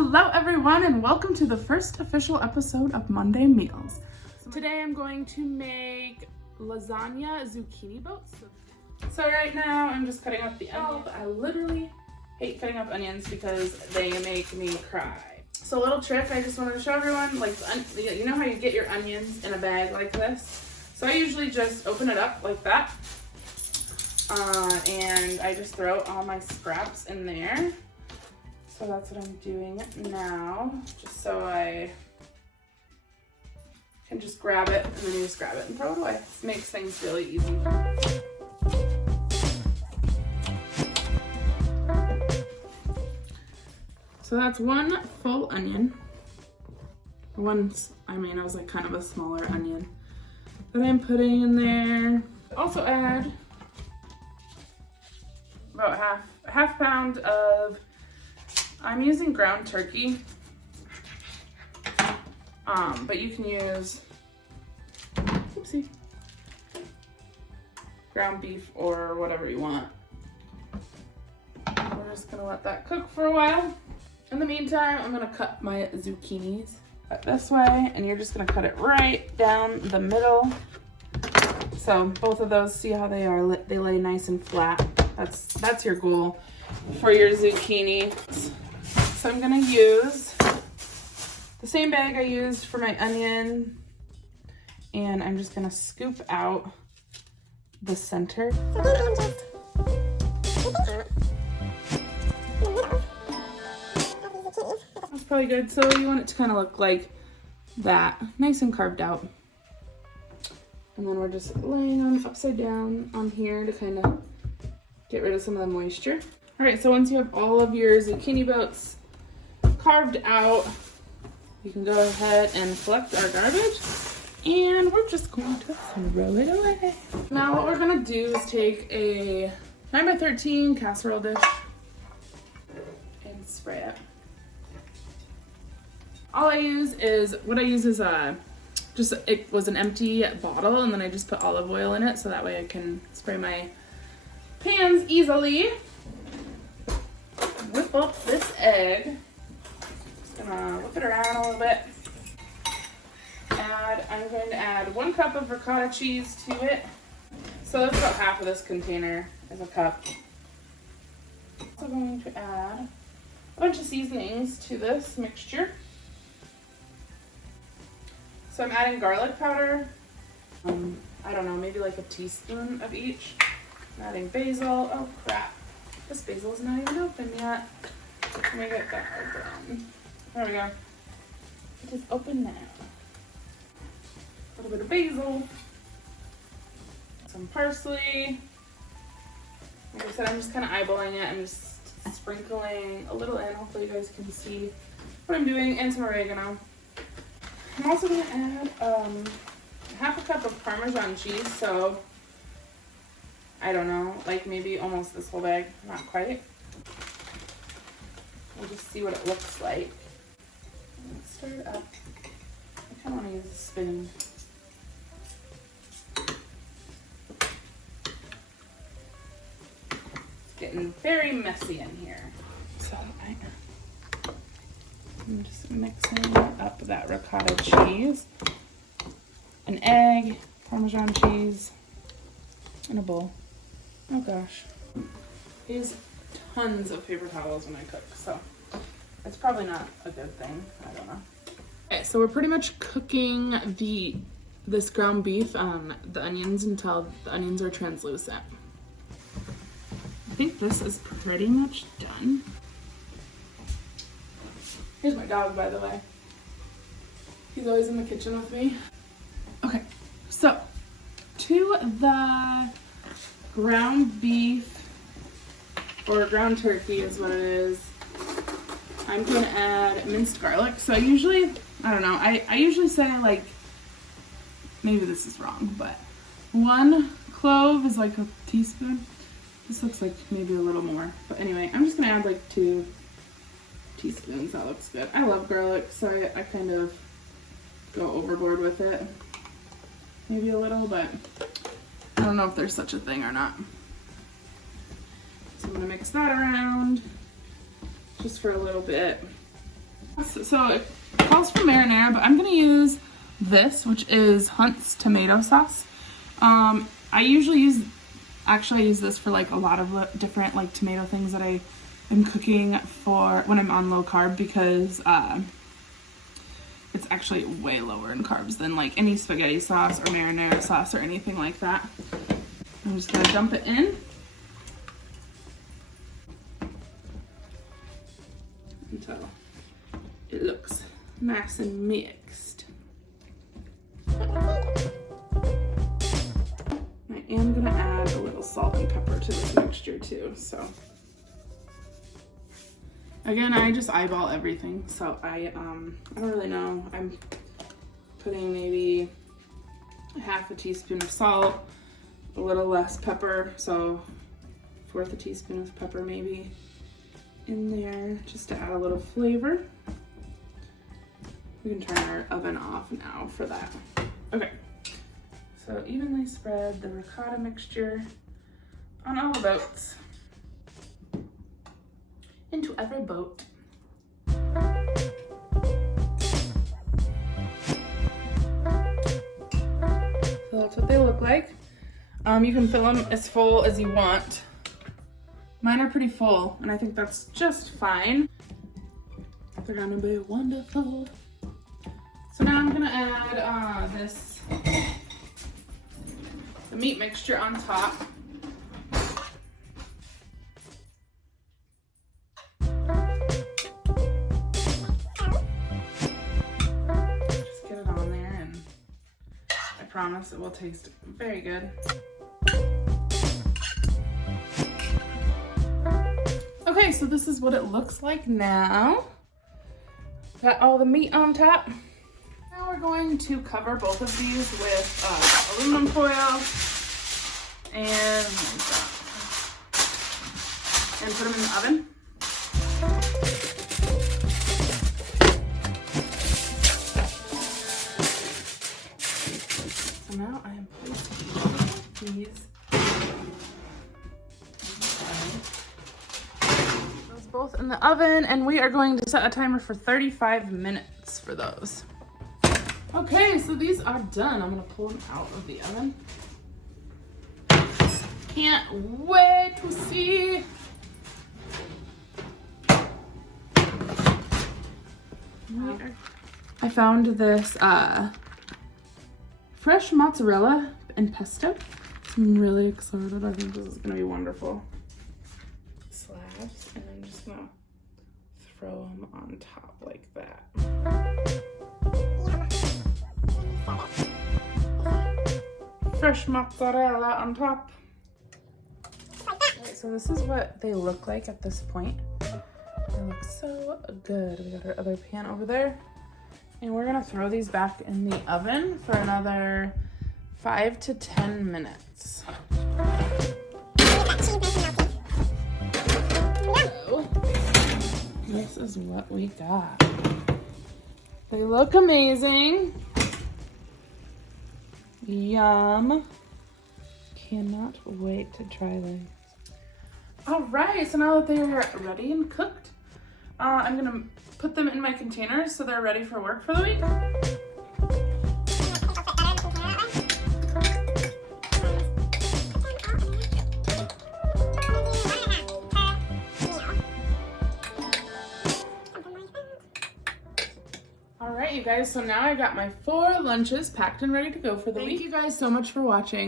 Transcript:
Hello everyone and welcome to the first official episode of Monday Meals. Today I'm going to make lasagna zucchini boats. So right now I'm just cutting up the onions. I literally hate cutting up onions because they make me cry. So a little trick I just wanted to show everyone, like you know how you get your onions in a bag like this? So I usually just open it up like that and I just throw all my scraps in there. So that's what I'm doing now, just so I can just grab it and then you just grab it and throw it away. This makes things really easy. So that's one full onion. It was like kind of a smaller onion that I'm putting in there. Also add about a half pound of, I'm using ground turkey, but you can use, ground beef or whatever you want. We're just gonna let that cook for a while. In the meantime, I'm gonna cut my zucchinis this way, and you're just gonna cut it right down the middle. So both of those, see how they are? They lay nice and flat. That's your goal for your zucchini. So I'm gonna use the same bag I used for my onion, and I'm just gonna scoop out the center. That's probably good. So you want it to kind of look like that, nice and carved out. And then we're just laying them upside down on here to kind of get rid of some of the moisture. All right, so once you have all of your zucchini boats carved out, you can go ahead and collect our garbage, and we're just going to throw it away. Now what we're gonna do is take a 9x13 casserole dish and spray it. All I use is, it was an empty bottle, and then I just put olive oil in it so that way I can spray my pans easily. Whip up this egg. Just gonna whip it around a little bit. I'm going to add 1 cup of ricotta cheese to it. So that's about half of this container is a cup. Also going to add a bunch of seasonings to this mixture. So I'm adding garlic powder. I don't know, maybe like a teaspoon of each. I'm adding basil. Oh crap. This basil's not even open yet. Let me get that open. There we go. It is open now. A little bit of basil. Some parsley. Like I said, I'm just kind of eyeballing it. I'm just sprinkling a little in. Hopefully you guys can see what I'm doing. And some oregano. I'm also going to add half a cup of Parmesan cheese. So I don't know, like maybe almost this whole bag, not quite. We'll just see what it looks like. Let's stir it up. I kind of want to use a spoon. It's getting very messy in here. So I'm just mixing up that ricotta cheese, an egg, Parmesan cheese, in a bowl. Oh gosh. I use tons of paper towels when I cook, so it's probably not a good thing. I don't know. Okay, so we're pretty much cooking this ground beef on the onions until the onions are translucent. I think this is pretty much done. Here's my dog, by the way. He's always in the kitchen with me. Okay, so to the ground beef, or ground turkey is what it is, I'm going to add minced garlic. So I usually say like, maybe this is wrong, but 1 clove is like a teaspoon. This looks like maybe a little more. But anyway, I'm just going to add like 2 teaspoons. That looks good. I love garlic, so I kind of go overboard with it. Maybe a little, but I don't know if there's such a thing or not. So I'm gonna mix that around just for a little bit. So it calls for marinara, but I'm gonna use this, which is Hunt's tomato sauce. I usually use this for like a lot of different like tomato things that I am cooking for when I'm on low carb, because it's actually way lower in carbs than like any spaghetti sauce or marinara sauce or anything like that. I'm just gonna dump it in. Until it looks nice and mixed. I am gonna add a little salt and pepper to this mixture too, so. Again, I just eyeball everything, so I don't really know. I'm putting maybe half a teaspoon of salt, a little less pepper, so 1/4 teaspoon of pepper maybe in there, just to add a little flavor. We can turn our oven off now for that. Okay, so evenly spread the ricotta mixture on all the boats. Into every boat. So that's what they look like. You can fill them as full as you want. Mine are pretty full, and I think that's just fine. They're gonna be wonderful. So now I'm gonna add the meat mixture on top. I promise it will taste very good. Okay, so this is what it looks like now. Got all the meat on top. Now we're going to cover both of these with aluminum foil and put them in the oven. So now I am placing these both in the oven, and we are going to set a timer for 35 minutes for those. Okay, so these are done. I'm gonna pull them out of the oven. Can't wait to see. I found this fresh mozzarella and pesto. I'm really excited. I think this is gonna be wonderful. Slabs, and I'm just gonna throw them on top like that. Fresh mozzarella on top. Okay, so this is what they look like at this point. They look so good. We got our other pan over there. And we're gonna throw these back in the oven for another 5 to 10 minutes. So, this is what we got. They look amazing. Yum. Cannot wait to try these. All right, so now that they're ready and cooked, I'm gonna put them in my containers so they're ready for work for the week. All right, you guys, so now I got my 4 lunches packed and ready to go for the week. Thank you guys so much for watching.